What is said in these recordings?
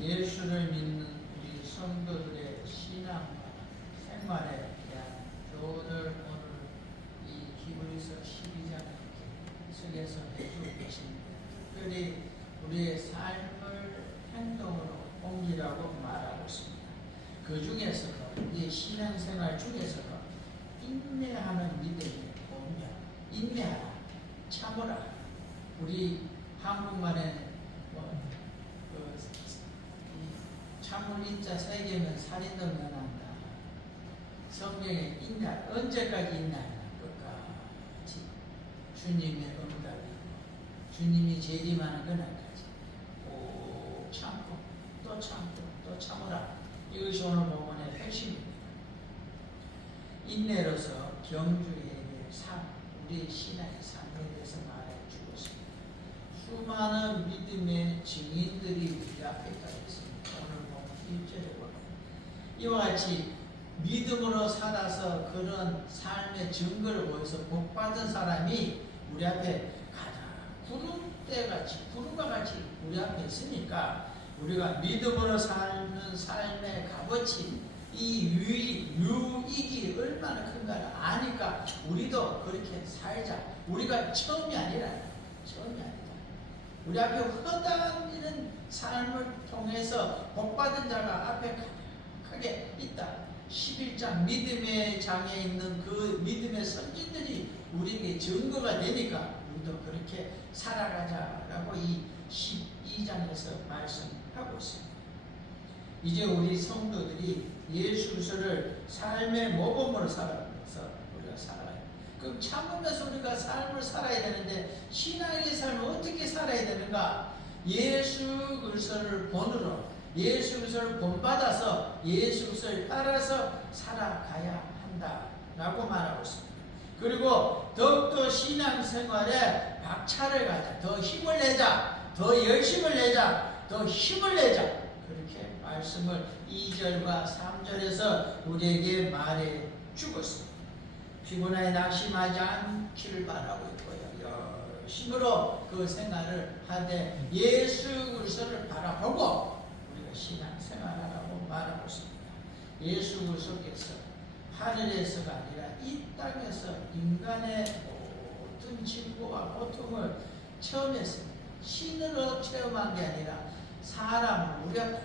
예수를 믿는 우리 성도들의 신앙과 생활에 대한 교훈을 오늘 이 히브리서 12장 속에서 해주고 계십니다. 특별히 우리의 삶을 행동으로 옮기라고 말하고 있습니다. 그 중에서도 우리 신앙생활 중에서도 인내하는 믿음이 오며 인내하라, 참으라. 우리 한국말에 참을 인자 세 개면 살인도 면한다. 성경에 인내, 언제까지 인내하나? 끝까지 주님의 응답이고 주님이 재림하는 그날까지 꼭 참고 또 참고 또 참으라. 이것이 오늘 본문의 핵심입니다. 인내로서 경주의 삶, 우리의 신앙의 삶에 대해서 말해 주고 있습니다. 수많은 믿음의 증인들이 우리 앞에까지 있습니다. 오늘 보면 1절에 보면 이와 같이 믿음으로 살아서 그런 삶의 증거를 보여서 복받은 사람이 우리 앞에 구름과 같이 우리 앞에 있으니까 우리가 믿음으로 사는 삶의 값어치, 이 유익이 얼마나 큰가를 아니까 우리도 그렇게 살자. 우리가 처음이 아니다. 우리 앞에 허다하는 삶을 통해서 복받은 자가 앞에 가득하게 있다. 11장 믿음의 장에 있는 그 믿음의 선진들이 우리에게 증거가 되니까 우리도 그렇게 살아가자라고 이 12장에서 말씀하고 있습니다. 이제 우리 성도들이 예수 그리스도를 삶의 모범으로 살아가면서 우리가 살아가요. 그럼 참으면서 우리가 삶을 살아야 되는데 신앙의 삶을 어떻게 살아야 되는가? 예수 그리스도를 본으로 예수 그리스도를 본받아서 예수 그리스도를 따라서 살아가야 한다라고 말하고 있습니다. 그리고 더욱더 신앙생활에 박차를 가자, 더 힘을 내자, 더 열심을 내자, 더 힘을 내자, 그렇게 말씀을 2절과 3절에서 우리에게 말해 주고 있습니다. 피곤하게 낙심하지 않기를 바라고 있고요. 열심으로 그 생활을 하되 예수 그리스도를 바라보고 우리가 신앙생활하라고 말하고 있습니다. 예수 그리스도께서 하늘에서가 아니라 이 땅에서 인간의 모든 진보와 고통을 체험했습니다. 신으로 체험한 게 아니라 사람을 우리가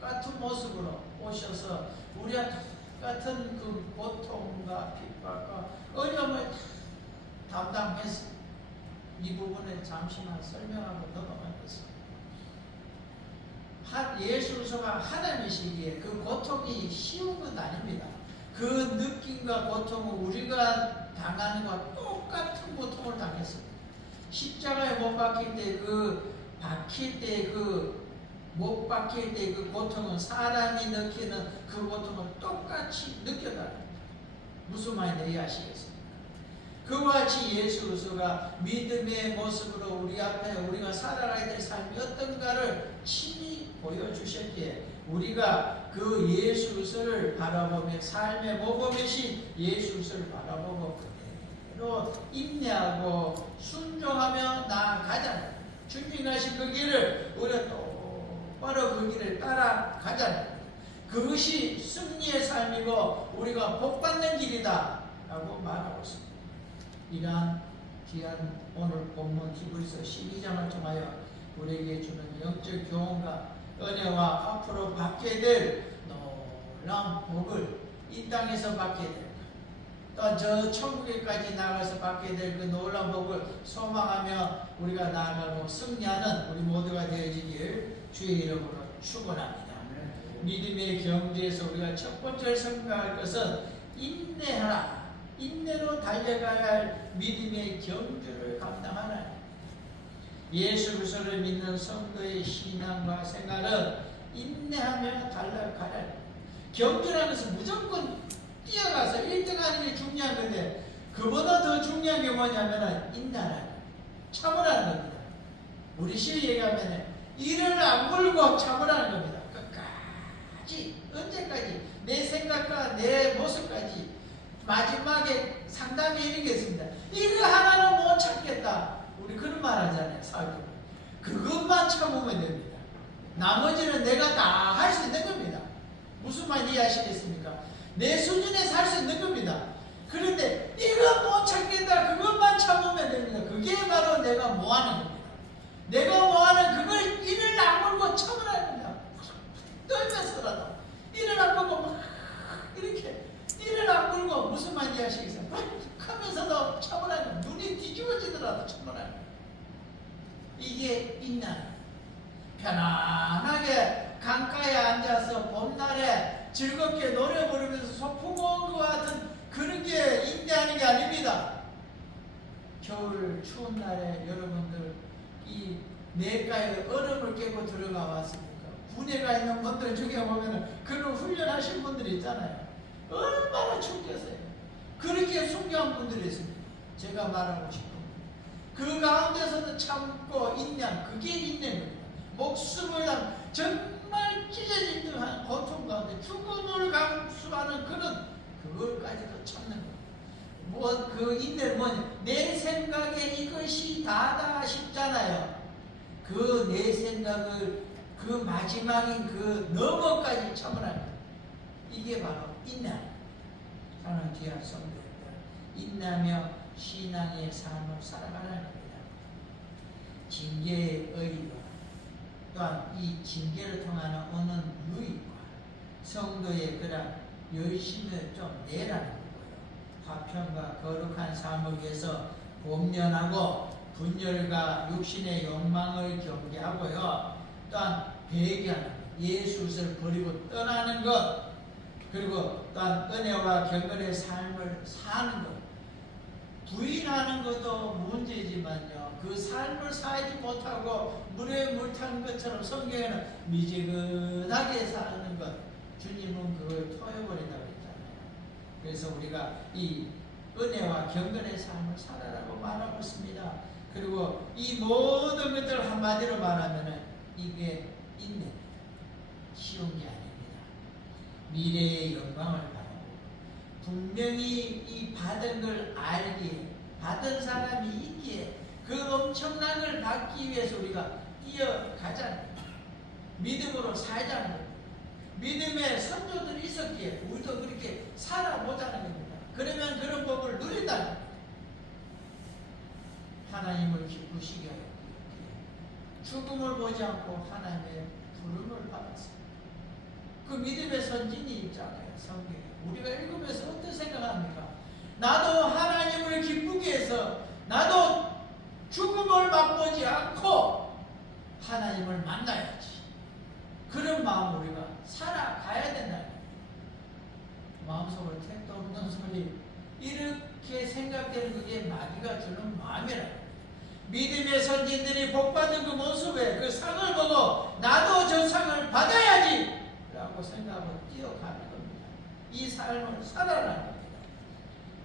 똑같은 모습으로 오셔서 우리가 똑같은 그 고통과 핍박과 어려움을 담당했습니다. 이 부분에 잠시만 설명하고 넘어가겠습니다. 예수 그리스도가 하나님이시기에 그 고통이 쉬운 건 아닙니다. 그 느낌과 고통은 우리가 당하는 것과 똑같은 고통을 당했습니다. 십자가에 못 박힐 때 못 박힐 때 그 고통은 사람이 느끼는 그 고통을 똑같이 느껴다. 무슨 말인지 이해하시겠습니까? 그와 같이 예수 그리스도가 믿음의 모습으로 우리 앞에 우리가 살아가야 될 삶이 어떤가를 친히 보여주셨기에 우리가 그 예수 그리스도를 바라보며 삶의 모범이신 예수 그리스도를 바라보고 그대로 인내하고 순종하며 나아가자. 주님이 가신 그 길을 우리가 똑바로 그 길을 따라가자. 그것이 승리의 삶이고 우리가 복받는 길이다 라고 말하고 있습니다. 이러한 귀한 오늘 본문 히브리서 12장을 통하여 우리에게 주는 영적 교훈과 은혜와 앞으로 받게 될 놀라운 복을 이 땅에서 받게 될 또 저 천국에까지 나가서 받게 될 그 놀라운 복을 소망하며 우리가 나아가고 승리하는 우리 모두가 되어지길 주의 이름으로 축원합니다. 믿음의 경주에서 우리가 첫 번째로 생각할 것은 인내하라. 인내로 달려가야 할 믿음의 경주를 감당하라. 예수 그리스도를 믿는 성도의 신앙과 생활은 인내하며 달려가라. 경주라는 것은 무조건 뛰어가서 1등하는 게 중요한 건데 그보다 더 중요한 게 뭐냐면 인내하라. 참으라는 겁니다. 우리 시에 얘기하면 이를 악물고 참으라는 겁니다. 끝까지 언제까지 내 생각과 내 모습까지 마지막에 상담이 이르겠습니다. 이거 하나는 못 참겠다. 우리 그런 말 하잖아요. 사교. 그것만 참으면 됩니다. 나머지는 내가 다 할 수 있는 겁니다. 무슨 말 이해하시겠습니까? 내 수준에 살 수 있는 겁니다. 그런데 이거 못 참겠다, 그것만 참으면 됩니다. 그게 바로 내가 뭐하는 겁니다. 내가 뭐하는 그걸 이를 악물고 참으라는 겁니다. 떨면서라도 이를 악물고 막 이렇게 이를 악물고, 무슨 말 이해하시겠어요? 하면서도 참으라는 겁니다. 눈이 뒤집어지더라도 참으라는 겁니다. 이게 인내는 편안하게 강가에 앉아서 봄날에 즐겁게 노래 부르면서 소풍 온 것 같은 그런 게 인내하는 게 아닙니다. 겨울 추운 날에 여러분들 이 냇가에 얼음을 깨고 들어가 왔습니까? 군에 가 있는 분들 중에 보면은 그런 훈련하신 분들이 있잖아요. 얼마나 춥겠어요. 그렇게 순교한 분들이 있습니다. 제가 말하고 싶은 그 가운데서도 참고 인내하는, 그게 인내입니다. 목숨을 당 정말 찢어질 듯한 고통 가운데 죽음을 감수하는 그걸까지도 참는 거예요. 뭐 그 인내는 뭐냐? 내 생각에 이것이 다다 싶잖아요. 그 내 생각을 그 마지막인 그 너머까지 참으라는 거예요. 이게 바로 인내. 하나님 뒤에 성도입니다. 인내하며 신앙의 삶을 살아가는 겁니다. 징계의 의의와 또한 이 징계를 통하는 오는 유익과 성도의 그런 열심을 좀 내라는 거고요. 화평과 거룩한 삶을 위해서 권면하고 분열과 육신의 욕망을 경계하고요. 또한 배교하는 것, 예수를 버리고 떠나는 것, 그리고 또한 은혜와 경건의 삶을 사는 것. 부인하는 것도 문제지만요, 그 삶을 살지 못하고 물에 물 탄 것처럼 성경에는 미지근하게 사는 것, 주님은 그걸 토해버린다고 했잖아요. 그래서 우리가 이 은혜와 경건의 삶을 살아라고 말하고 있습니다. 그리고 이 모든 것들을 한마디로 말하면 이게 인내입니다. 쉬운 게 아닙니다. 미래의 영광을 바라고 분명히 이 받은 걸 알기에, 받은 사람이 있기에 그 엄청난 걸 받기 위해서 우리가 뛰어가자는 겁니다. 믿음으로 살자는 겁니다. 믿음의 선조들이 있었기에 우리도 그렇게 살아보자는 겁니다. 그러면 그런 법을 누린다는 겁니다. 하나님을 기쁘시게 하기 위해 죽음을 보지 않고 하나님의 부름을 받았습니다. 그 믿음의 선진이 있잖아요, 성경에. 우리가 읽으면서 어떻게 생각합니까? 나도 하나님을 기쁘게 해서 나도 죽음을 맛보지 않고 하나님을 만나야지. 그런 마음으로 우리가 살아가야 된다는 거예요. 마음속으로 택도 없는 소리, 이렇게 생각되는 그게 마귀가 주는 마음이라는 거예요. 믿음의 선진들이 복받은 그 모습에 그 상을 보고 나도 저 상을 받아야지 라고 생각하고 뛰어가는 겁니다. 이 삶을 살아라는 겁니다.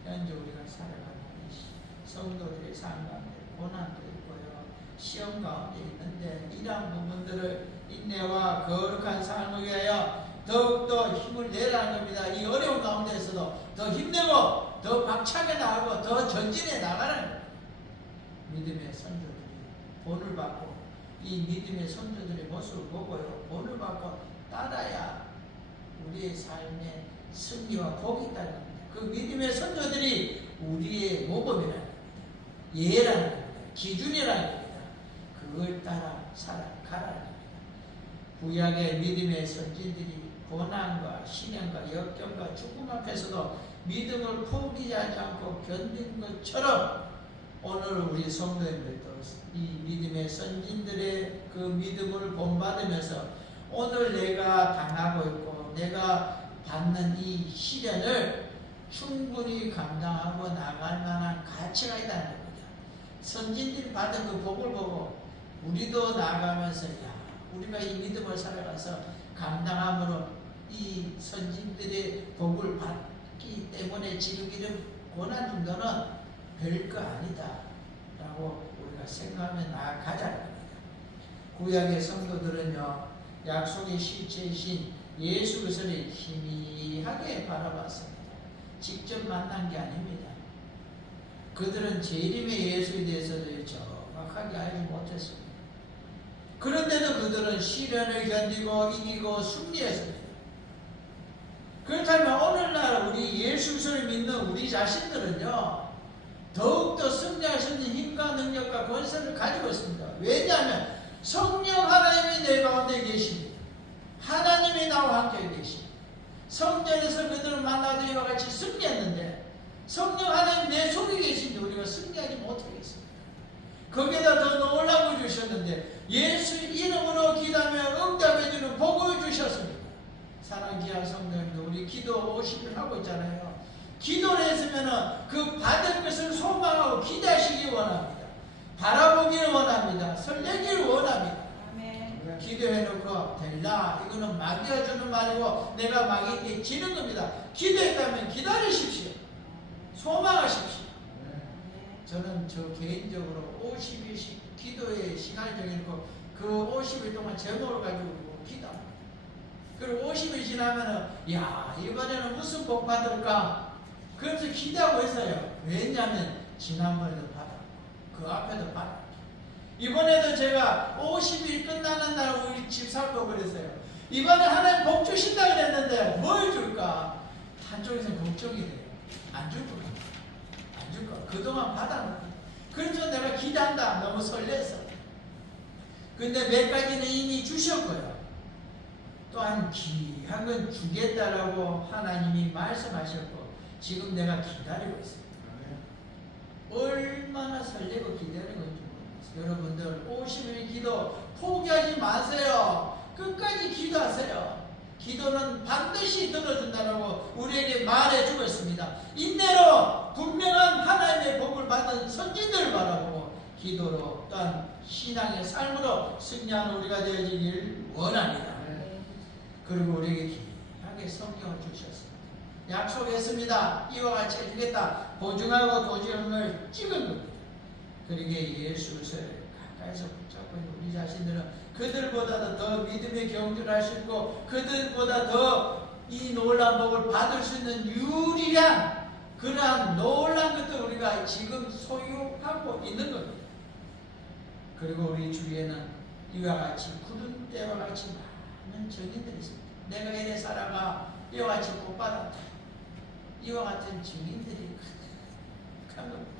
현재 우리가 살아가는 이 성도들의 삶 가운데 고난도 있고요, 시험 가운데 있는데 이러한 부분들을 인내와 거룩한 삶을 위하여 더욱더 힘을 내라는 겁니다. 이 어려운 가운데에서도 더 힘내고 더 박차게 나가고 더 전진해 나가는 겁니다. 믿음의 선조들이 본을 받고 이 믿음의 선조들의 모습을 보고요, 본을 받고 따라야 우리의 삶의 승리와 복이 있다는 겁니다. 그 믿음의 선조들이 우리의 모범이라는 겁니다. 예라는 겁니다. 기준이라는 겁니다. 그걸 따라 살아가라는 겁니다. 구약의 믿음의 선진들이 고난과 시련과 역경과 죽음 앞에서도 믿음을 포기하지 않고 견딘 것처럼 오늘 우리 성도님들도 이 믿음의 선진들의 그 믿음을 본받으면서 오늘 내가 당하고 있고 내가 받는 이 시련을 충분히 감당하고 나갈 만한 가치가 있다는 겁니다. 선진들이 받은 그 복을 보고 우리도 나아가면서 우리가 이 믿음을 살아가서 감당함으로 이 선진들의 복을 받기 때문에 지금 이런 고난 정도는 별거 아니다 라고 우리가 생각하며 나아가자는 겁니다. 구약의 성도들은요, 약속의 실체이신 예수 그리스도를 희미하게 바라봤습니다. 직접 만난 게 아닙니다. 그들은 재림의 예수에 대해서도 정확하게 알지 못했습니다. 그런데도 그들은 시련을 견디고 이기고 승리했습니다. 그렇다면 오늘날 우리 예수 그리스도를 믿는 우리 자신들은요, 더욱더 승리할 수 있는 힘과 능력과 권세를 가지고 있습니다. 왜냐하면 성령 하나님이 내 가운데 계십니다. 하나님이 나와 함께 계십니다. 성전에서 그들을 만나도 이와 같이 승리했는데 성령 하나님 내 속에 계신데 우리가 승리하지 못하겠습니다. 거기에다 더 놀라운 걸 주셨는데 예수 이름으로 기도하며 응답해주는 복을 주셨습니다. 사랑 귀한 성도님들, 우리 기도 50일 하고 있잖아요. 기도를 했으면 그 받을 것을 소망하고 기대하시기 원합니다. 바라보기를 원합니다. 설레기를 원합니다. 아멘. 기도해놓고 될라, 이거는 마귀가 주는 말이고 내가 마귀에게 지는 겁니다. 기도했다면 기다리십시오. 소망하십시오. 저는 저 개인적으로 50일씩 기도의 시간을 정해놓고 그 50일 동안 제목을 가지고 기도합니다. 그리고 50일 지나면은 야, 이번에는 무슨 복 받을까? 그래서 기대하고 있어요. 왜냐하면 지난번에도 받았고 그 앞에도 받았고 이번에도 제가 50일 끝나는 날 우리 집 살고 그랬어요. 이번에 하나님 복 주신다 그랬는데 뭘 줄까? 한쪽에서는 걱정이 돼요. 안 줄 거야. 안 줄 거야. 그동안 받았는데. 그래서 내가 기대한다. 너무 설레서. 근데 몇 가지는 이미 주셨고요. 또한 귀한 건 주겠다라고 하나님이 말씀하셨고 지금 내가 기다리고 있습니다. 얼마나 설레고 기다리고 있는지 모르겠어요. 여러분들 50일 기도 포기하지 마세요. 끝까지 기도하세요. 기도는 반드시 들어준다라고 우리에게 말해주고 있습니다. 인내로 분명한 하나님의 복을 받은 선진들을 바라보고 기도로 또한 신앙의 삶으로 승리하는 우리가 되어지길 원합니다. 그리고 우리에게 귀하게 성경을 주셨습니다. 약속했습니다. 이와 같이 해주겠다. 보증하고 도장을 찍은 겁니다. 그러기에 예수 그리스도를 가까이서 붙잡고 있는 우리 자신들은 그들보다도 더 믿음의 경주를 할 수 있고 그들보다 더 이 놀라운 복을 받을 수 있는 유리한 그러한 놀라운 것들 우리가 지금 소유하고 있는 겁니다. 그리고 우리 주위에는 이와 같이 굳은 때와 같이 많은 증인들이 있습니다. 내가 이래 살아가 이와 같이 복 받았다. 이와 같은 증인들이 가득한 겁니다.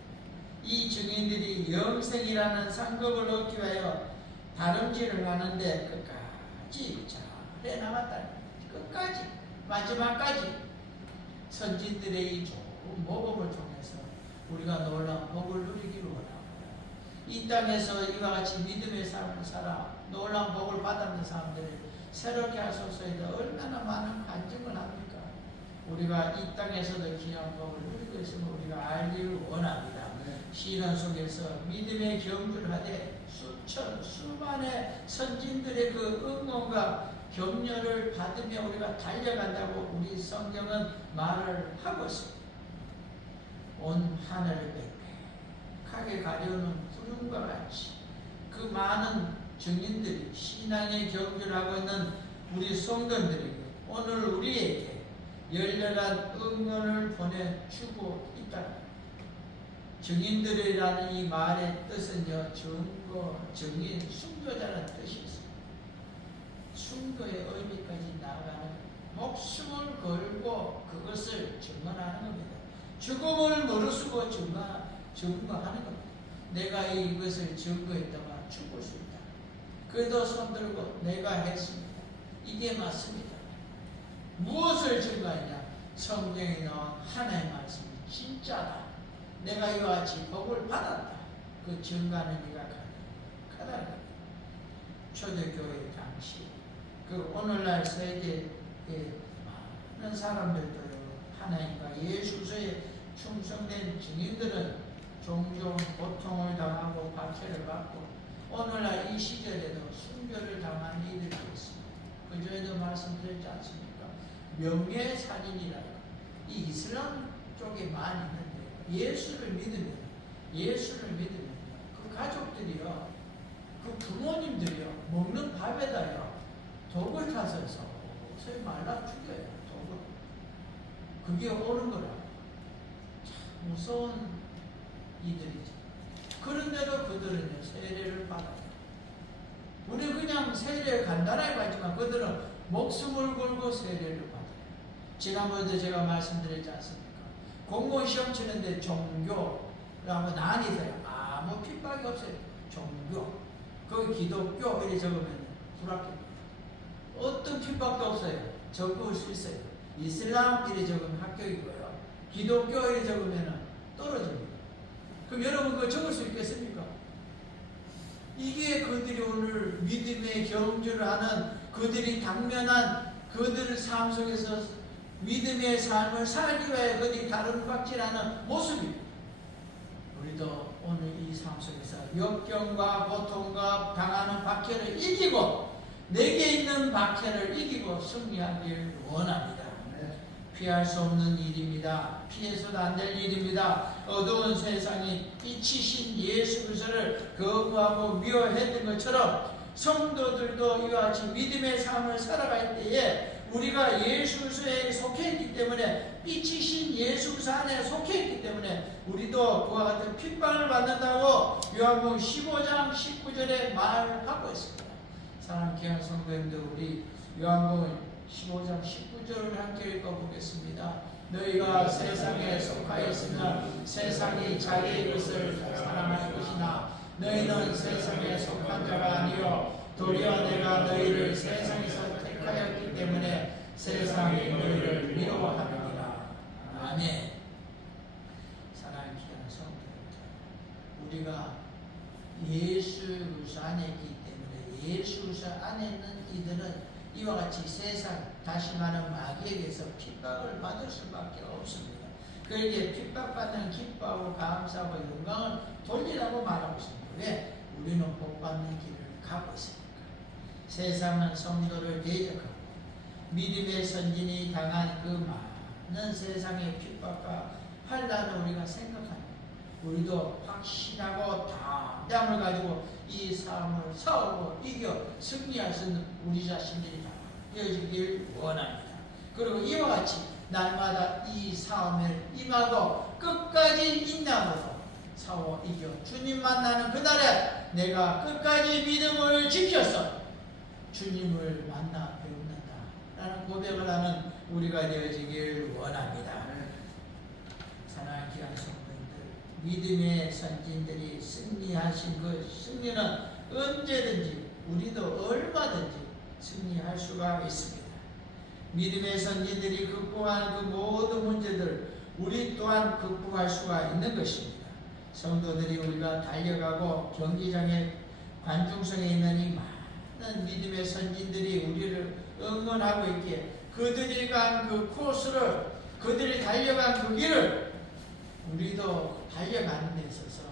이 증인들이 영생이라는 상급을 얻기 위하여 다름질을 하는데 끝까지 잘해 나갔다. 끝까지 마지막까지 선진들의 이 좋은 모범을 통해서 우리가 놀라운 복을 누리기를 원합니다. 이 땅에서 이와 같이 믿음의 삶을 살아 놀라운 복을 받았는 사람들을 새롭게 하소서에도 얼마나 많은 간증을 합니까? 우리가 이 땅에서도 귀한 복을 누리고 있음을 우리가 알기를 원합니다. 시련 속에서 믿음의 경주를 하되 수많은 선진들의 그 응원과 격려를 받으며 우리가 달려간다고 우리 성경은 말을 하고 있습니다. 온 하늘을 빽빽하게 가려우는 구름과 같이 그 많은 증인들이 신앙의 경주를 하고 있는 우리 성도들에게 오늘 우리에게 열렬한 응원을 보내주고 있다. 증인들이라는 이 말의 뜻은요, 증거, 증인, 순교자라는 뜻이 있습니다. 순교의 의미까지 나아가는 목숨을 걸고 그것을 증언하는 겁니다. 죽음을 무릅쓰고 증거하는 겁니다. 내가 이것을 증거했다가 죽을 수 있다. 그래도 손들고 내가 했습니다. 이게 맞습니다. 무엇을 증거하냐? 성경에 나온 하나님의 말씀이 진짜다. 내가 이와 같이 복을 받았다. 그 증거하는 네가 가능하다. 초대교회 당시 그 오늘날 세계의 많은 사람들도 하나님과 예수의 충성된 증인들은 종종 고통을 당하고 박해를 받고 오늘날 이 시절에도 순교를 당한 이들이 있습니다. 그전에도 말씀드렸지 않습니까? 명예살인이라고 이 이슬람 쪽에 많이 있는데 예수를 믿으면 그 가족들이요, 그 부모님들이요, 먹는 밥에다요 독을 타서 서서히 말라 죽여요. 독을. 그게 옳은 거라. 참 무서운 이들이죠. 그런데도 그들은요 세례를 받아요. 우리는 그냥 세례를 간단하게 받지만 그들은 목숨을 걸고 세례를 받아요. 지난번에도 제가 말씀드렸지 않습니까? 공무원 시험 치는데 종교라고 나뉘어요. 아무 핍박이 없어요. 종교. 거기 기독교 이렇게 적으면 불합격입니다. 어떤 핍박도 없어요. 적을 수 있어요. 이슬람 이렇게 적으면 합격이고요. 기독교 이렇게 적으면 떨어집니다. 그럼 여러분 그거 적을 수 있겠습니까? 이게 그들이 오늘 믿음의 경주를 하는 그들이 당면한 그들의 삶 속에서 믿음의 삶을 살기 위해 그들이 다른 박질하는 모습입니다. 우리도 오늘 이 삶 속에서 역경과 고통과 당하는 박해를 이기고 내게 있는 박해를 이기고 승리하길 원합니다. 피할 수 없는 일입니다. 피해서도 안 될 일입니다. 어두운 세상이 빛이신 예수 그리스도를 거부하고 미워했던 것처럼 성도들도 이와 같이 믿음의 삶을 살아갈 때에 우리가 예수 그리스도에 속해 있기 때문에 빛이신 예수 그리스도 안에 속해 있기 때문에 우리도 그와 같은 핍박을 받는다고 요한복음 15장 19절에 말하고 있습니다. 사랑하는 귀한 성도님들, 우리 요한복음 15장 19절을 함께 읽어보겠습니다. 너희가 세상에 속하였으면 세상이 자기의 것을 사랑할 것이나 너희는 세상에 속한 자가 아니요 도리어 내가 너희를 세상에서 택하였기 때문에 세상이 너희를 미워하느니라. 아멘. 사랑하는 귀한 성도님들, 우리가 예수 그리스도 안에 있기 때문에 예수 그리스도 안에 있는 이들은 이와 같이 세상, 다시 말하면 마귀에게서 핍박을 받을 수밖에 없습니다. 그에게 핍박받는 기뻐하고 감사하고 영광을 돌리라고 말하고 있습니다. 왜? 우리는 복받는 길을 가고 있으니까. 세상은 성도를 대적하고 믿음의 선진이 당한 그 많은 세상의 핍박과 환난을 우리가 생각합니다. 우리도 확신하고 담대함을 가지고 이 삶을 싸우고 이겨 승리할 수 있는 우리 자신들이 다 되어지길 원합니다. 그리고 이와 같이 날마다 이 싸움을 임하고 끝까지 인내함으로 싸워 이겨 주님 만나는 그날에 내가 끝까지 믿음을 지켜서 주님을 만나 배운다 라는 고백을 하는 우리가 되어지길 원합니다. 사랑하는 귀한 성도님들, 믿음의 선진들이 승리하신 그 승리는 언제든지 우리도 얼마든지 승리할 수가 있습니다. 믿음의 선진들이 극복한 그 모든 문제들 우리 또한 극복할 수가 있는 것입니다. 성도들이 우리가 달려가고 경기장의 관중석에 있는 이 많은 믿음의 선진들이 우리를 응원하고 있기에 그들이 간 그 코스를 그들이 달려간 그 길을 우리도 달려가는 데 있어서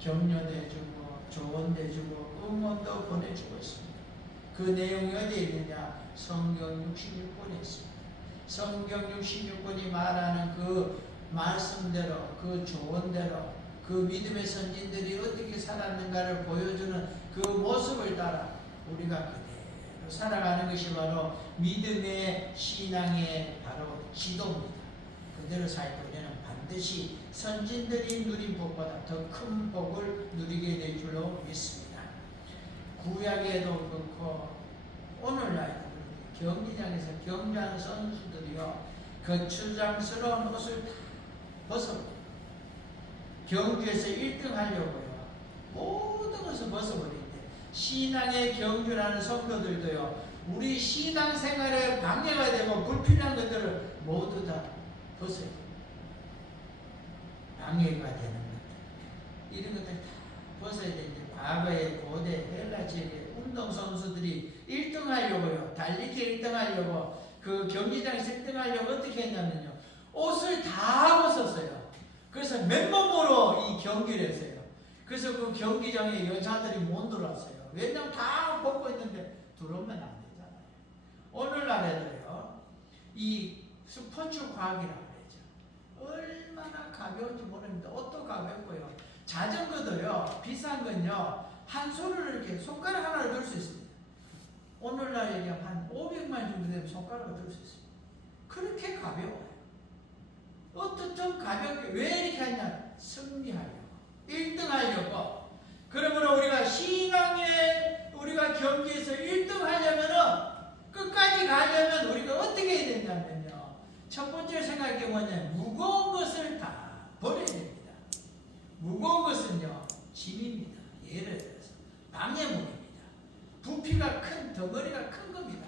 격려도 해주고 조언도 해주고 응원도 보내주고 있습니다. 그 내용이 어디에 있느냐? 성경 66권에 있습니다. 성경 66권이 말하는 그 말씀대로 그 조언대로 그 믿음의 선진들이 어떻게 살았는가를 보여주는 그 모습을 따라 우리가 그대로 살아가는 것이 바로 믿음의 신앙의 바로 지도입니다. 그대로 살 때 우리는 반드시 선진들이 누린 복보다 더 큰 복을 누리게 될 줄로 믿습니다. 구약에도 그렇고 오늘날에도 경기장에서 경주하는 선수들이요 거추장스러운 옷을 다 벗어버려요. 경주에서 1등 하려고요 모든 것을 벗어버리는데 신앙의 경주라는 성도들도요 우리 신앙생활에 방해가 되고 불필요한 것들을 모두 다 벗어야 돼요. 방해가 되는 것들 이런 것들 다 벗어야 되는데 과거에 고대 헬라 지역의 운동선수들이 1등 하려고요 달리기 1등 하려고 그 경기장에서 1등 하려고 어떻게 했냐면요 옷을 다 벗었어요. 그래서 맨몸으로 이 경기를 했어요. 그래서 그 경기장에 여자들이 못 들어왔어요. 왜냐면 다 벗고 있는데 들어오면 안 되잖아요. 오늘날에도요 이 스포츠 과학이라고 그러죠. 얼마나 가벼운지 모릅니다. 옷도 가볍고요. 자전거도요 비싼 건요 한 손을 이렇게 손가락 하나를 들 수 있습니다. 오늘날에 한 500만 정도 되면 손가락을 들 수 있습니다. 그렇게 가벼워요. 어떻든 가볍게 왜 이렇게 하냐? 승리하려고 1등 하려고. 그러므로 우리가 신앙의 우리가 경기에서 1등 하려면은 끝까지 가려면 우리가 어떻게 해야 되냐면요. 첫 번째 생각이 뭐냐면 무거운 것을 다 버려야 됩니다. 무거운 것은요. 짐입니다. 예를 들어서 방해물입니다. 부피가 큰 덩어리가 큰 겁니다.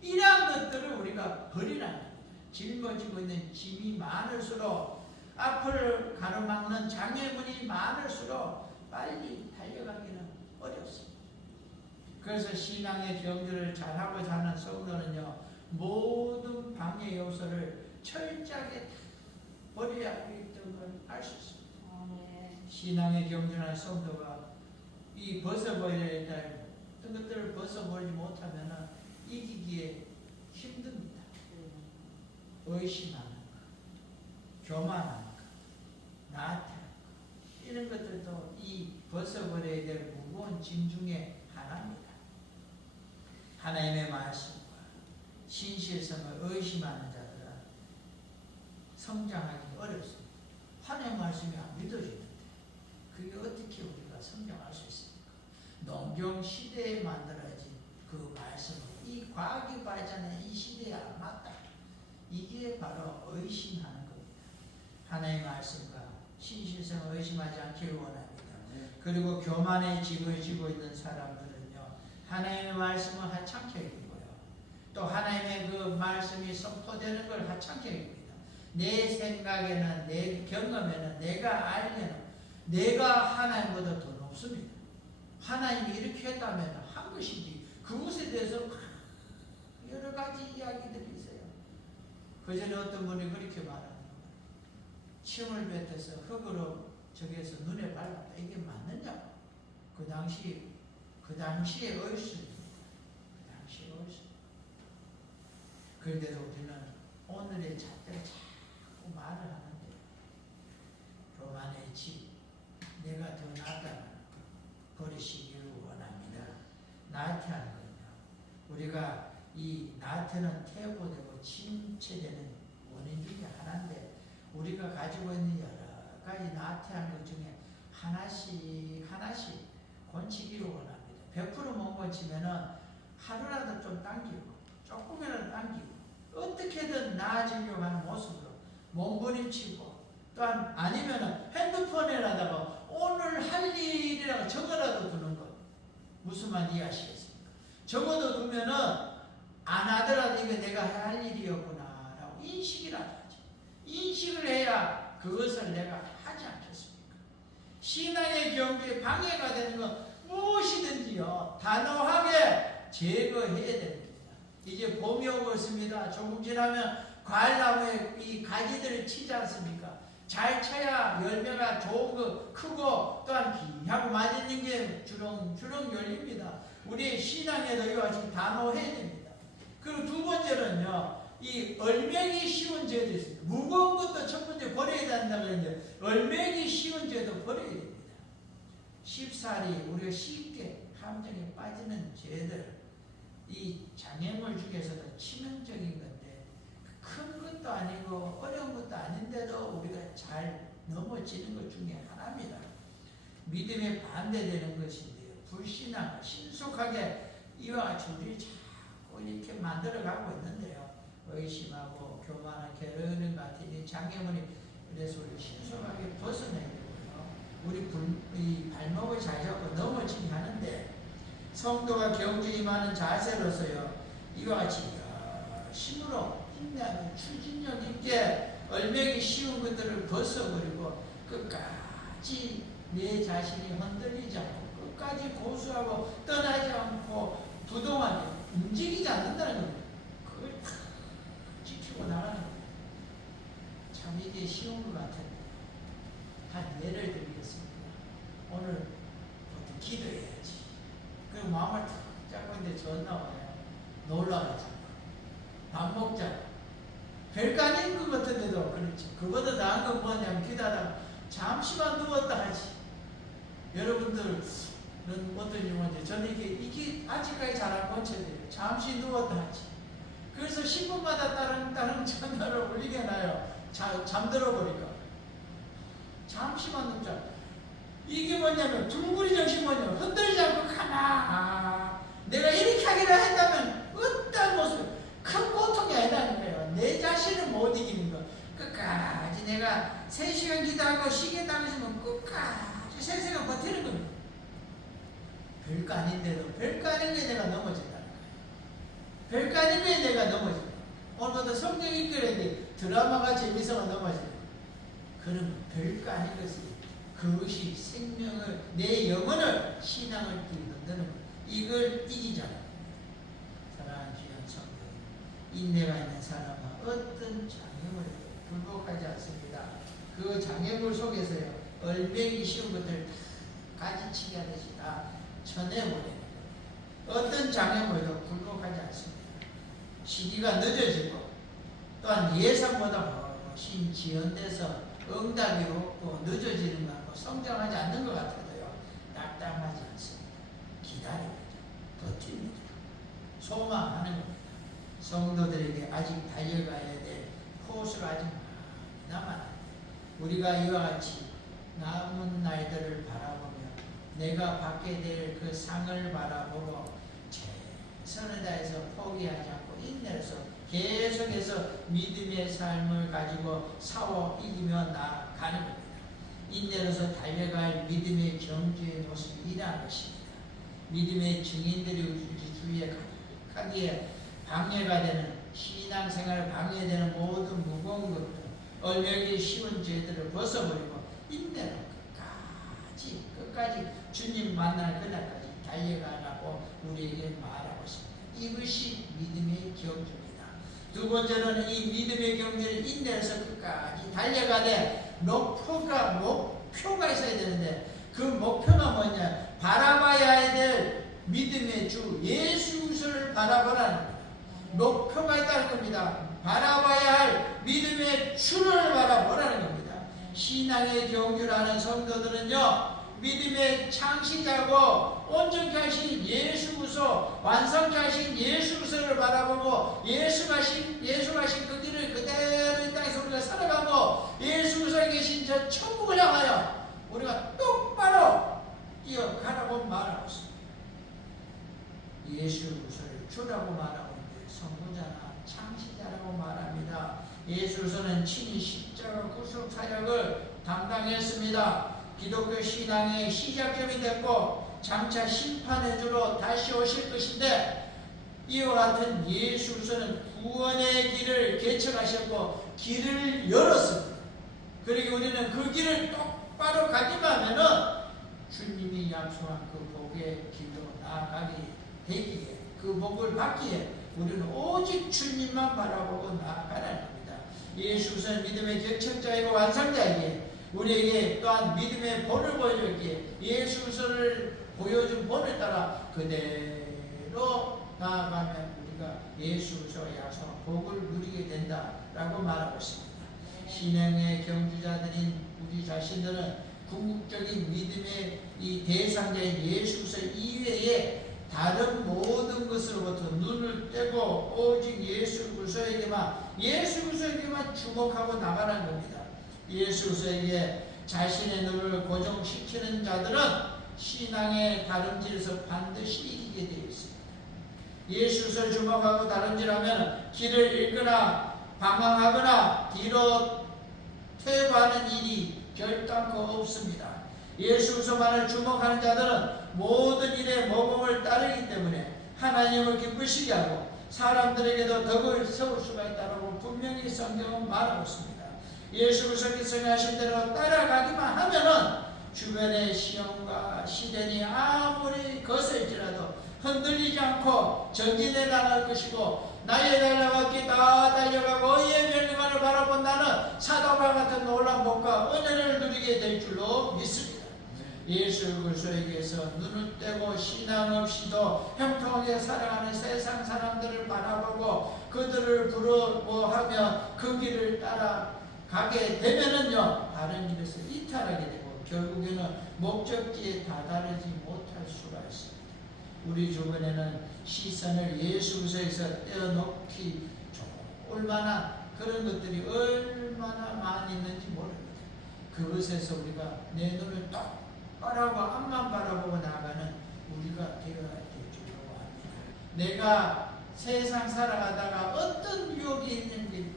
이러한 것들을 우리가 버리라는 겁니다. 짊어지고 있는 짐이 많을수록 앞을 가로막는 장애물이 많을수록 빨리 달려가기는 어렵습니다. 그래서 신앙의 경주를 잘하고 사는 성도는요, 모든 방해 요소를 철저하게 다 버려야 우리 등을 알 수 있습니다. 신앙의 경주하는 성도가 이 벗어버려야 될 것들을 벗어버리지 못하면 이기기에 힘듭니다. 의심하는 것, 교만하는 것, 나태하는 것, 이런 것들도 이 벗어버려야 될 무거운 짐 중에 하나입니다. 하나님의 말씀과 신실성을 의심하는 자들은 성장하기 어렵습니다. 하나님의 말씀이 안 믿어지는데 그게 어떻게 우리가 성장할 수 있습니까? 농경 시대에 만들어진 그 말씀은 이 과학이 발전한 이 시대에 안 맞다. 이게 바로 의심하는 겁니다. 하나님의 말씀과 신실성을 의심하지 않기를 원합니다. 그리고 교만의 짐을 지고 있는 사람들은요, 하나님의 말씀을 하찮게 여기고요, 또 하나님의 그 말씀이 선포되는 걸 하찮게 여깁니다. 내 생각에는, 내 경험에는, 내가 알기에는 내가 하나님보다 더 높습니다. 하나님이 이렇게 했다면 한 것이지 그것에 대해서 여러 가지 이야기들이 있어요. 그 전에 어떤 분이 그렇게 말하는 거예요. 침을 뱉어서 흙으로 저기에서 눈에 밟았다. 이게 맞느냐고. 그 당시에 의술입니다. 그 당시에 의술. 그런데도 우리는 오늘의 잣대를 자꾸 말을 하는데, 교만의 집, 내가 더 낫다는 버리시기를 원합니다. 나태하는 거예요. 우리가 이 나태는 퇴보되고 침체되는 원인 중에 하나인데, 우리가 가지고 있는 여러 가지 나태한 것 중에 하나씩 고치기를 원합니다. 100% 못 고치면은 하루라도 좀 당기고, 조금이라도 당기고, 어떻게든 나아지려고 하는 모습으로 몸부림치고, 또한 아니면은 핸드폰에다가 오늘 할 일이라고 적어라도 두는 것. 무슨 말 이해하시겠습니까? 적어도 두면은 안 하더라도 이거 내가 할 일이었구나 라고 인식이라도 하죠. 인식을 해야 그것을 내가 하지 않겠습니까? 신앙의 경주에 방해가 되는 건 무엇이든지요, 단호하게 제거해야 됩니다. 이제 봄이 오고 있습니다. 조금 지나면 과일나무에 이 가지들을 치지 않습니까? 잘 쳐야 열매가 좋은 거 크고, 또한 귀하고 맛있는 게 주렁주렁 열립니다. 우리의 신앙에도 이와 같이 단호해야 됩니다. 그리고 두 번째는요, 이 얼매기 쉬운 죄도 있습니다. 무거운 것도 첫 번째 버려야 된다고 했는데, 얼매기 쉬운 죄도 버려야 됩니다. 쉽사리 우리가 쉽게 함정에 빠지는 죄들, 이 장애물 중에서도 치명적인 건데, 큰 것도 아니고 어려운 것도 아닌데도 우리가 잘 넘어지는 것 중에 하나입니다. 믿음에 반대되는 것인데요, 불신앙을 신속하게 이와 같이 우리 자꾸 이렇게 만들어가고 있는데요, 의심하고 교만한 게으름 같은 이 장애물이, 그래서 우리 신속하게 벗어내고요, 우리 이 발목을 잘 잡고 넘어지게 하는데, 성도가 경주에 임하는 자세로서요, 이와 같이 힘으로 힘내고 추진력 있게 얼매기 쉬운 것들을 벗어버리고 끝까지 내 자신이 흔들리지 않고 끝까지 고수하고 떠나지 않고 부동하게 움직이지 않는다는 겁니다. 그걸 다 지키고 나가는 겁니다. 참 이게 쉬운 것 같은데, 한 예를 들겠습니다. 오늘 기도해야지. 그리고 마음을 탁 잡고 있는데 전화 와요. 놀라가지고 밥 먹자. 별거 아닌 것 같은데도 그렇지. 그보다 나은 건 뭐냐면 기다려 잠시만 누웠다 하지. 여러분들은 어떤 경우인지 저는 이게 아직까지 잘 안 고쳐져요. 잠시 누웠다 하지. 그래서 10분마다 다른 전화를 울리게 해놔요. 잠들어 버리니까. 잠시만 눕자. 이게 뭐냐면 둥그리 정신 뭐냐면 흔들리지 않고 가나 내가 이렇게 하기로 했다면 어떤 모습 큰 고통이 아니라는 거예요. 내 자신을 못 이기는 거. 끝까지 내가 3시간 기도하고 쉬겠다고 하시면 끝까지 3시간 버티는 겁니다. 별거 아닌데도 별거 아닌 게 내가 넘어진다는 거예요. 별거 아닌 게 내가 넘어진다. 오늘부터 성경 읽기를 드라마가 재미있어서 넘어진다. 그러면 별거 아닌 것이 그것이 생명을 내 영혼을 신앙을 뒤흔드는 거예요. 이걸 이기잖아요. 사랑하는 주의 성도, 인내가 있는 사람은 어떤 장애물에 굴복하지 않습니다. 그 장애물 속에서요 얼매기 쉬운 것들 가지치기 하듯이 다 쳐내버리는 거예요. 어떤 장애물도 굴복하지 않습니다. 시기가 늦어지고 또한 예상보다 훨씬 지연돼서 응답이 없고 늦어지는 것과 성장하지 않는 것 같아도요 낙담하지 않습니다. 기다립니다. 버팁니다. 소망하는 겁니다. 성도들에게 아직 달려가야 될 코스가 아직 많이 남아요. 우리가 이와 같이 남은 날들을 바라보며 내가 받게 될 그 상을 바라보고 최선을 다해서 포기하지 않고 인내해서 계속해서 믿음의 삶을 가지고 싸워 이기며 나아가는 겁니다. 인내로서 달려갈 믿음의 경주의 모습이 이러한 것입니다. 믿음의 증인들이 우리 주위에 가기에 방해가 되는 신앙생활 방해되는 모든 무거운 것들, 얼매기 쉬운 죄들을 벗어버리고 인내로 끝까지 주님 만날 그날까지 달려가라고 우리에게 말하고 있습니다. 이것이 믿음의 경주입니다. 두 번째로는 이 믿음의 경주를 인내해서 끝까지 달려가되 목표가 있어야 되는데 그 목표가 뭐냐? 바라봐야 될 믿음의 주 예수 그리스도를 바라보라는 겁니다. 목표가 있다는 겁니다. 바라봐야 할 믿음의 주를 바라보라는 겁니다. 신앙의 경주라는 성도들은요 믿음의 창시자고 온전케 하신 예수 그리스도, 완성케 하신 예수 그리스도를 바라보고 예수 가신 그 길을 그대로 이 땅에서 우리가 살아가고 예수 그리스도에 계신 저 천국을 향하여 우리가 똑바로 뛰어가라고 말하고 있습니다. 예수 그리스도를 주라고 말하고 있는데 선구자나 창시자라고 말합니다. 예수 그리스도는 친히 십자가 구속 사역을 담당했습니다. 기독교 신앙의 시작점이 됐고 장차 심판의 주로 다시 오실 것인데 이와 같은 예수 그리스도는 구원의 길을 개척하셨고 길을 열었습니다. 그리고 우리는 그 길을 똑바로 가기만 하면은 주님이 약속한 그 복의 길로 나아가게 되기에 그 복을 받기에 우리는 오직 주님만 바라보고 나아가라는 겁니다. 예수 그리스도는 믿음의 개척자이고 완성자이기에 우리에게 또한 믿음의 본을 보여줬기에 예수 그리스도를 보여준 본을 따라 그대로 나아가면 우리가 예수 그리스도의 약속한 복을 누리게 된다라고 말하고 있습니다. 신앙의 경주자들인 우리 자신들은 궁극적인 믿음의 이 대상자인 예수 그리스도 이외에 다른 모든 것으로부터 눈을 떼고 오직 예수 그리스도에게만 주목하고 나가라는 겁니다. 예수 그리스도에게 자신의 눈을 고정시키는 자들은 신앙의 다름질에서 반드시 이기게 되어 있습니다. 예수 그리스도를 주목하고 다름질하면 길을 잃거나 방황하거나 뒤로 퇴보하는 일이 결단코 없습니다. 예수 그리스도만을 주목하는 자들은 모든 일에 모범을 따르기 때문에 하나님을 기쁘시게 하고 사람들에게도 덕을 세울 수가 있다고 분명히 성경은 말하고 있습니다. 예수 그리스도께서 하신 대로 따라가기만 하면은 주변의 시험과 시련이 아무리 거셀지라도 흔들리지 않고 전진해 나갈 것이고 나의 달려갔기 다 달려가고 의의 멸망을 바라본 나는 사도바 같은 놀라운 복과 은혜를 누리게 될 줄로 믿습니다. 예수 그리스도에게서 눈을 떼고 신앙 없이도 형통하게 살아가는 세상 사람들을 바라보고 그들을 부러워하며 그 길을 따라가게 되면은요 다른 길에서 이탈하게 되고 결국에는 목적지에 다다르지 못할 수가 있습니다. 우리 주변에는 시선을 예수 그리스도에서 떼어놓기 좋을 만한 그런 것들이 얼마나 많이 있는지 모릅니다. 그것에서 우리가 내 눈을 똑바로 똑바로 하고 앞만 바라보고 나가는 우리가 되어야 될 줄로 압니다. 내가 세상 살아가다가 어떤 유혹이 있는지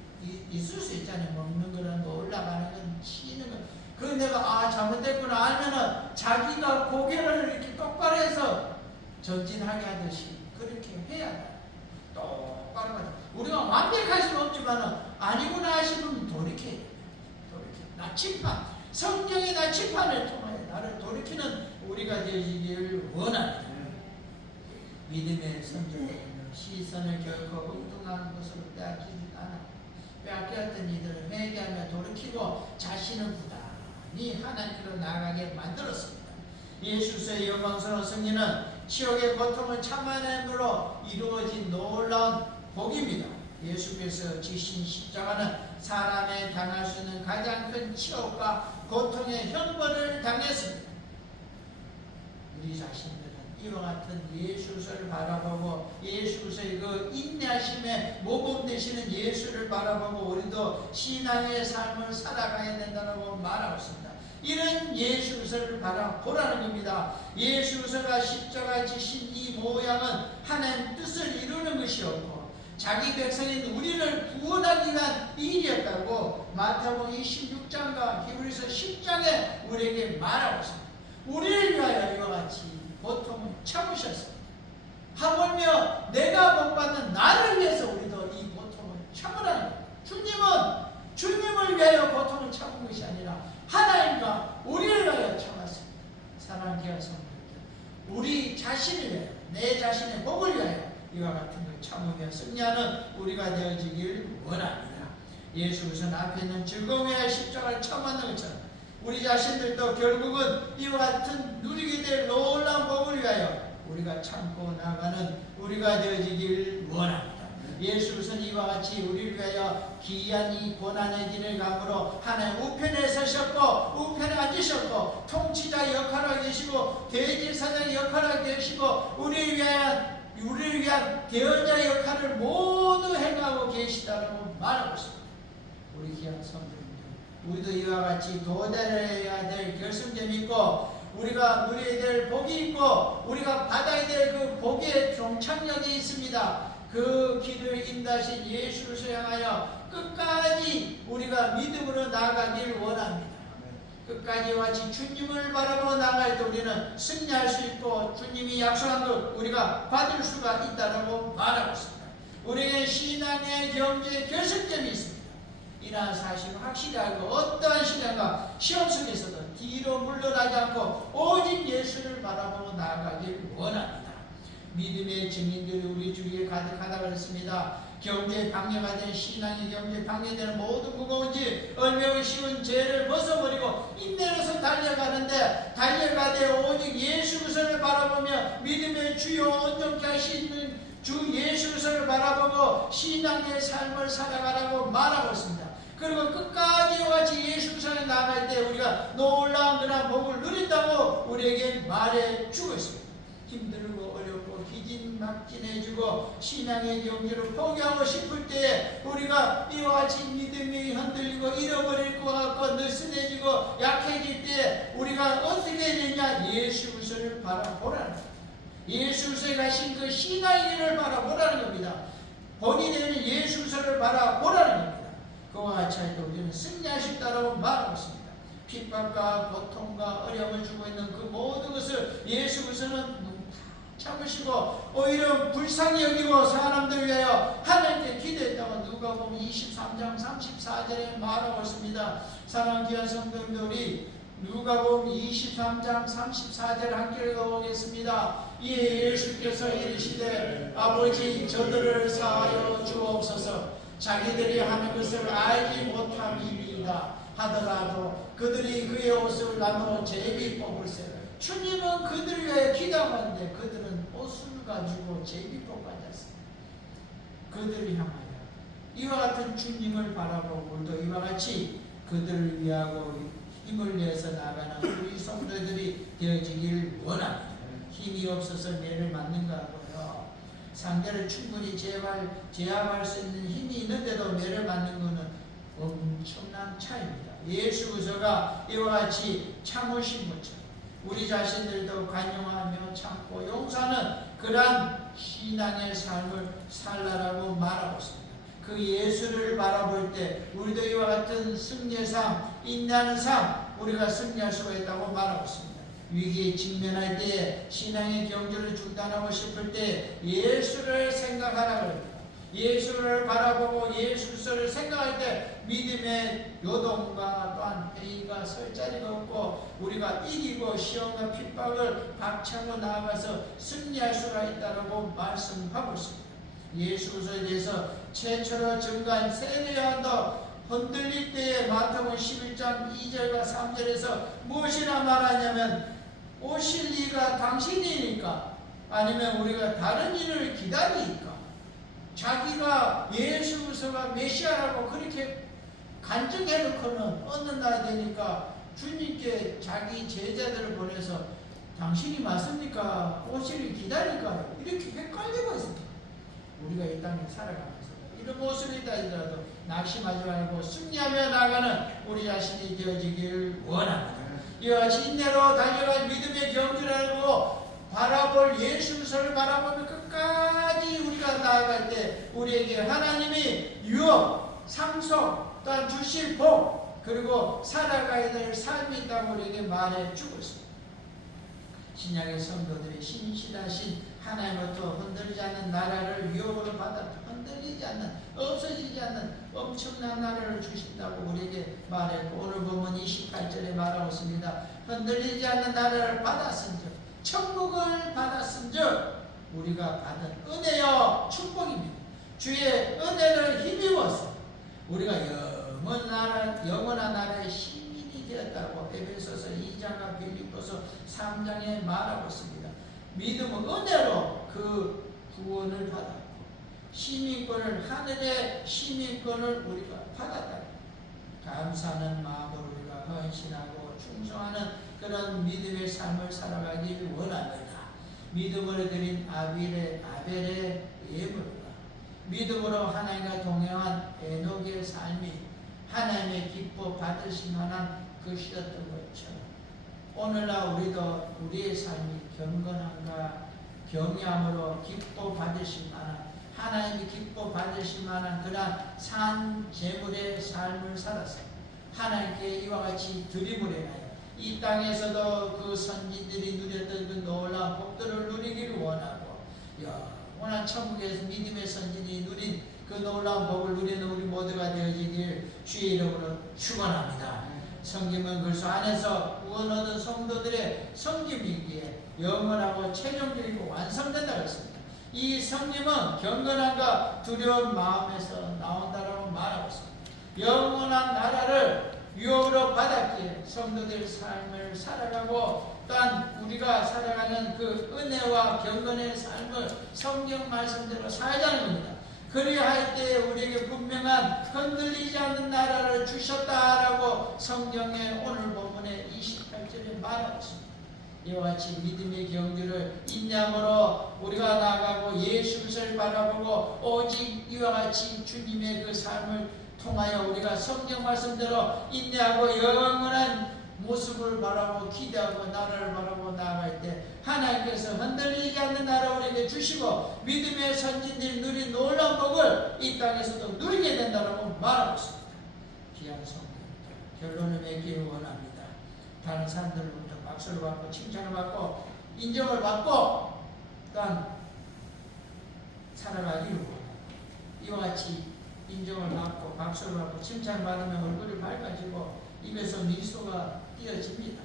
있을 수 있잖아요. 먹는 거는 올라가는 건 치는 건. 그 내가 잘못됐구나 알면은 자기가 고개를 이렇게 똑바로 해서 전진하게 하듯이 그렇게 해야 돼. 똑바로 가자. 우리가 완벽할 수는 없지만은 아니구나 싶으면 돌이켜야 돼. 나침반. 성경의 나침반을 통하여 나를 돌이키는 우리가 되시기를 원합니다. 믿음의 성전에 시선을 결코 엉뚱한 것으로 빼앗기지 않아. 빼앗겼던 이들은 회개하며 돌이키고 자신을 부단히 하나님께로 나아가게 만들었습니다. 예수의 영광스러운 승리는 치욕의 고통을 참아냄으로 이루어진 놀라운 복입니다. 예수께서 지신 십자가는 사람의 당할 수 있는 가장 큰 치욕과 고통의 형벌을 당했습니다. 우리 자신들은 이와 같은 예수를 바라보고 예수의 그 인내하심에 모범 되시는 예수를 바라보고 우리도 신앙의 삶을 살아가야 된다고 말하고 있습니다. 이런 예수를 바라보라는 겁니다. 예수가 십자가 지신 이 모양은 하나님 뜻을 이루는 것이었고 자기 백성인 우리를 구원하기 위한 일이었다고 마태복음 26장과 히브리서 10장에 우리에게 말하고 있습니다. 우리를 위하여 이와 같이 고통을 참으셨습니다. 하물며 내가 복받는 나를 위해서 우리도 이 고통을 참으라는 거예요. 주님을 위하여 고통을 참은 것이 아니라 하나님과 우리를 위하여 참았습니다. 사랑하는 성도들, 우리 자신을 위하여, 내 자신의 복을 위하여 이와 같은 걸 참으며 승리하는 우리가 되어지길 원합니다. 예수는 앞에 있는 즐거움에 위하여 십자가를 참았는 것처럼 우리 자신들도 결국은 이와 같은 누리게 될 놀라운 복을 위하여 우리가 참고 나가는 우리가 되어지길 원합니다. 예수는 이와 같이 우리를 위하여 귀한 이 고난의 길을 감으로 하나님 우편에 서셨고 우편에 앉으셨고 통치자 역할을 계시고 대제사장 역할을 계시고 우리를 위한 대언자 역할을 모두 행하고 계시다고 말하고 있습니다. 우리 귀한 성도님들, 우리도 이와 같이 도달해야 될 결승점이 있고 우리가 누려야 될 복이 있고 우리가 받아야 될 그 복의 종착역이 있습니다. 그 길을 인도하신 예수를 향하여 끝까지 우리가 믿음으로 나아가길 원합니다. 끝까지 같이 주님을 바라보고 나아갈 때 우리는 승리할 수 있고 주님이 약속한 것 우리가 받을 수가 있다고 말하고 있습니다. 우리에게 신앙의 경제 결승점이 있습니다. 이러한 사실을 확실히 알고 어떠한 시련과 시험 속에서도 뒤로 물러나지 않고 오직 예수를 바라보고 나아가길 원합니다. 믿음의 증인들이 우리 주위에 가득하다고 했습니다. 경제 방해가 된 신앙의 경제 방해되는 모든 무거운 질, 얼매우 쉬운 죄를 벗어버리고 인내로서 달려가되 오직 예수 그리스도를 바라보며 믿음의 주요 온전케 하시는 주 예수 그리스도를 바라보고 신앙의 삶을 살아가라고 말하고 있습니다. 그리고 끝까지 같이 예수 그리스도에 나아갈 때 우리가 놀라운 그런 복을 누린다고 우리에게 말해주고 있습니다. 힘들고 어렵고 기진막진해지고 신앙의 경지를 포기하고 싶을 때에 우리가 이와 같이 믿음이 흔들리고 잃어버릴 것 같고 느슨해지고 약해질 때 우리가 어떻게 되냐? 예수 그리스도를 바라보라는 겁니다. 예수 그리스도에 가신 그 신앙의 길을 바라보라는 겁니다. 본이 되는 예수 그리스도를 바라보라는 겁니다. 그와 같이 할 때 우리는 승리할 수 있다고 말하고 있습니다. 핍박과 고통과 어려움을 주고 있는 그 모든 것을 예수 그리스도는 참으시고 오히려 불쌍히 여기고 사람들 위하여 하나님께 기도했다고 누가복음 23장 34절에 말하고 있습니다. 사랑하는 귀한 성도님들이 누가복음 23장 34절 함께 읽어보겠습니다. 이에 예수께서 이르시되 아버지 저들을 사하여 주옵소서. 자기들이 하는 것을 알지 못함이니이다 하더라도 그들이 그의 옷을 나누어 제비 뽑을세. 주님은 그들을 위해 기도하는데 그들은 옷을 가지고 제비 뽑아 앉았습니다. 그들을 향하여 이와 같은 주님을 바라보고 우리도 이와 같이 그들을 위하고 힘을 내서 나가는 우리 성도들이 되어지길 원합니다. 힘이 없어서 매를 맞는가 하고요. 상대를 충분히 제압할 수 있는 힘이 있는데도 매를 맞는 것은 엄청난 차이입니다. 예수 그리스도가 이와 같이 참으신 것처럼 우리 자신들도 관용하며 참고 용서하는 그러한 신앙의 삶을 살라라고 말하고 있습니다. 그 예수를 바라볼 때 우리도 이와 같은 승리의 삶, 인내하는 삶 우리가 승리할 수가 있다고 말하고 있습니다. 위기에 직면할 때에 신앙의 경주를 중단하고 싶을 때 예수를 생각하라 그럽니다. 예수를 바라보고 예수를 생각할 때 믿음의 요동과 또한 회의가 설 자리가 없고 우리가 이기고 시험과 핍박을 박차고 나아가서 승리할 수가 있다고 말씀하고 있습니다. 예수에 대해서 최초로 증거한 세례요한도 흔들릴 때에 마태복음 11장 2절과 3절에서 무엇이나 말하냐면 오실 이가 당신이니까 아니면 우리가 다른 일을 기다리니까 자기가 예수가 메시아라고 그렇게 간증해놓고는 어느 날 되니까 주님께 자기 제자들을 보내서 당신이 맞습니까? 오시를 기다릴까요? 이렇게 헷갈리고 있습니다. 우리가 이 땅에 살아가면서 이런 모습이 있다 하더라도 낙심하지 말고 승리하며 나가는 우리 자신이 되어지길 원합니다. 이와 같이 인내로 달려갈 믿음의 경주라고 바라볼 예수를 바라보며 끝까지 우리가 나아갈 때 우리에게 하나님이 유업, 상속, 또한 주실 복 그리고 살아가야 될 삶이 있다고 우리에게 말해주고 있습니다. 신약의 성도들이 신실하신 하나님으로부터 흔들리지 않는 나라를 유업으로 받아 흔들리지 않는 없어지지 않는 엄청난 나라를 주신다고 우리에게 말했고 오늘 보면 28절에 말하고 있습니다. 흔들리지 않는 나라를 받았은즉 천국을 받았은즉 우리가 받은 은혜요 축복입니다. 주의 은혜를 힘입어서 우리가 영원한 나라의 시민이 되었다고 에베소서 2장과 빌립보서 3장에 말하고 있습니다. 믿음은 은혜로 그 구원을 받았고 시민권을 하늘의 시민권을 우리가 받았다. 감사하는 마음으로 우리가 헌신하고 충성하는 그런 믿음의 삶을 살아가길 원합니다. 믿음으로 드린 아벨의 예물과 믿음으로 하나님과 동행한 에녹의 삶이 하나님의 기뻐 받으실 만한 것이었던 것처럼 오늘날 우리도 우리의 삶이 경건함과 경외함으로 기뻐 받으실 만한 하나님이 기뻐 받으실 만한 그러한 산 제물의 삶을 살았어요. 하나님께 이와 같이 드림을 해나요. 이 땅에서도 그 선진들이 누렸던 그 놀라운 복들을 누리기를 원하고 영원한 천국에서 믿음의 선진이 누린 그 놀라운 복을 누리는 우리 모두가 되어지길 주의 이름으로 축원합니다. 성김은 그리스도 안에서 구원 얻은 성도들의 성김이기에 영원하고 최종적이고 완성된다고 했습니다. 이 성김은 경건함과 두려운 마음에서 나온다라고 말하고 있습니다. 영원한 나라를 유업으로 받았기에 성도들의 삶을 살아가고 또한 우리가 살아가는 그 은혜와 경건의 삶을 성경 말씀대로 살자는 겁니다. 그리할 때 우리에게 분명한 흔들리지 않는 나라를 주셨다라고 성경의 오늘 본문의 28절에 말하고 있습니다. 이와 같이 믿음의 경주를 인내함으로 우리가 나아가고 예수 그리스도를 바라보고 오직 이와 같이 주님의 그 삶을 통하여 우리가 성경 말씀대로 인내하고 영원한 모습을 바라보고 기대하고 나라를 바라보고 나아갈 때 하나님께서 흔들리지 않는 나라 우리에게 주시고 믿음의 선진들이 누린 놀라운 복을 이 땅에서도 누리게 된다고 말하고 있습니다. 귀한 성도입니다. 결론을 맺기를 원합니다. 다른 사람들로부터 박수를 받고 칭찬을 받고 인정을 받고 또한 살아가기를 원합니다. 이와 같이 인정을 받고 박수를 받고 칭찬을 받으면 얼굴이 밝아지고 입에서 미소가 띄어집니다.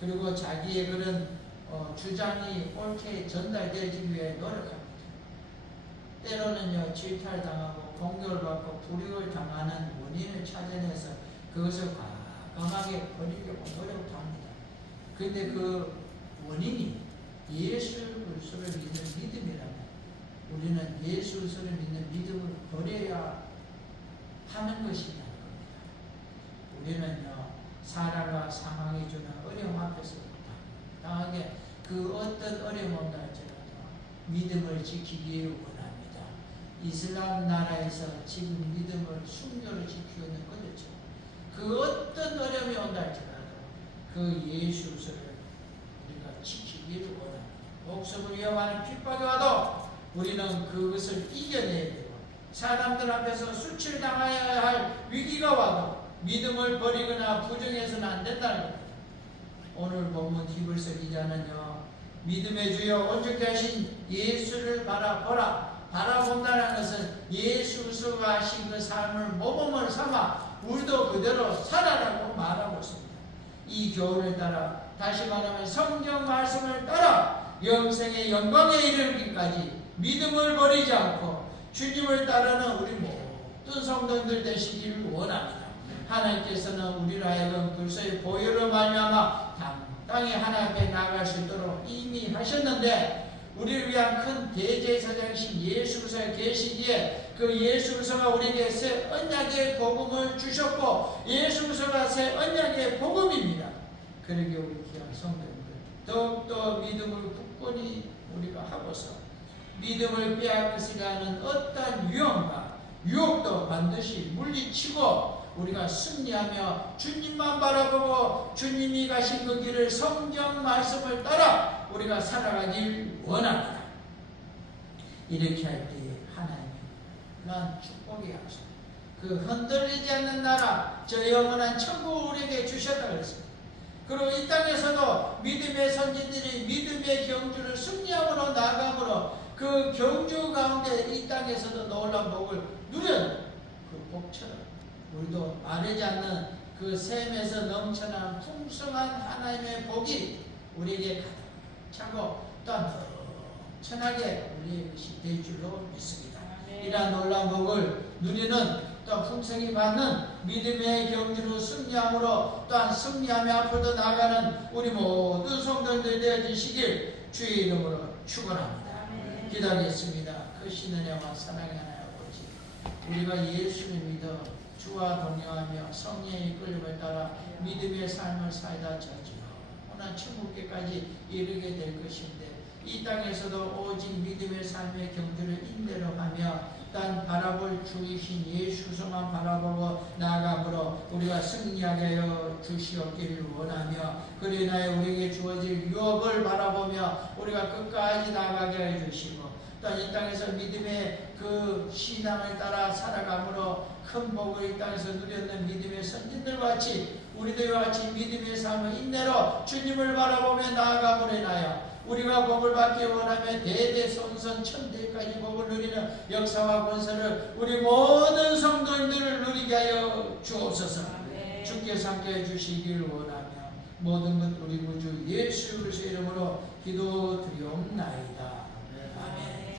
그리고 자기의 그런 주장이 옳게 전달되기 위해 노력합니다. 때로는요 질타당하고 공격을 받고 불이익을 당하는 원인을 찾아내서 그것을 과감하게 버리려고 노력도 합니다. 그런데 그 원인이 예수 그리스도를 믿는 믿음이라면 우리는 예수 그리스도를 믿는 믿음을 버려야 하는 것이라는 겁니다. 우리는요 사람과 상황이 주는 어려움 앞에서 당하게 그 어떤 어려움 온다 할지라도 믿음을 지키기 원합니다. 이슬람 나라에서 지금 믿음을 순교를 지키고 있는 것이죠. 그 어떤 어려움이 온다 할지라도 그 예수를 지키기를 원합니다. 목숨을 위협하는 핍박이 와도 우리는 그것을 이겨내야 되고, 사람들 앞에서 수출당해야 할 위기가 와도 믿음을 버리거나 부정해서는 안 된다는 겁니다. 오늘 본문 히브리서 기자는요, 믿음의 주여 온전케 하신 예수를 바라보라. 바라본다는 것은 예수가 하신 그 삶을 모범을 삼아 우리도 그대로 살아라고 말하고 있습니다. 이 교훈을 따라, 다시 말하면 성경 말씀을 따라 영생의 영광에 이르기까지 믿음을 버리지 않고 주님을 따르는 우리 모든 성도들 되시기를 원합니다. 하나님께서는 우리를 하여금 그리스도의 보혈로 말미암아 당당히 하나님 앞에 나아갈 수 있도록 이미 하셨는데, 우리를 위한 큰 대제사장이신 예수 그리스도가 계시기에 그 예수 그리스도가 우리에게 새 언약의 복음을 주셨고, 예수 그리스도가 새 언약의 복음입니다. 그러기에 우리 귀한 성도님들 더욱더 믿음을 굳건히 우리가 하고서 믿음을 빼앗으려 하는 어떠한 유혹도 반드시 물리치고 우리가 승리하며 주님만 바라보고 주님이 가신 그 길을 성경 말씀을 따라 우리가 살아가길 원합니다. 이렇게 할 때에 하나님이 난 축복의 약속, 그 흔들리지 않는 나라, 저 영원한 천국을 우리에게 주셨다 그랬습니다. 그리고 이 땅에서도 믿음의 선진들이 믿음의 경주를 승리함으로 나아감으로 그 경주 가운데 이 땅에서도 놀라운 복을 누렸는 그 복처럼 우리도 마르지 않는 그 샘에서 넘쳐나는 풍성한 하나님의 복이 우리에게 가득 차고 또한 넘쳐나게 우리의 것이 될 줄로 믿습니다. 이러한 놀라운 복을 누리는 또 풍성히 받는 믿음의 경주로 승리함으로 또한 승리하며 앞으로도 나가는 우리 모든 성도들 되어주시길 주의 이름으로 축원합니다. 기도하겠습니다. 크신 은혜와 사랑의 하나님 아버지, 우리가 예수를 믿어 주와 동행하며 성령의 이끌림을 따라 믿음의 삶을 살다 저지로 천국에까지 이르게 될 것인데, 이 땅에서도 오직 믿음의 삶의 경주를 인내로 하며 단 바라볼 주이신 예수 그리스도만 바라보고 나아감으로 우리가 승리하게 하여 주시옵기를 원하며, 그로 인하여 우리에게 주어질 유업을 바라보며 우리가 끝까지 나아가게 하여 주시고, 또한 이 땅에서 믿음의 그 신앙을 따라 살아감으로 큰 복을 이 땅에서 누렸는 믿음의 선진들과 같이 우리도 이와 같이 믿음의 삶을 인내로 주님을 바라보며 나아감으로 인하여 우리가 복을 받기 원하며 대대손손 천대까지 복을 누리는 역사와 권세를 우리 모든 성도님들을 누리게 하여 주옵소서. 주께서 함께해 주시길 원하며 모든 것 우리 구주 예수 그리스도의 이름으로 기도드리옵나이다. 아멘.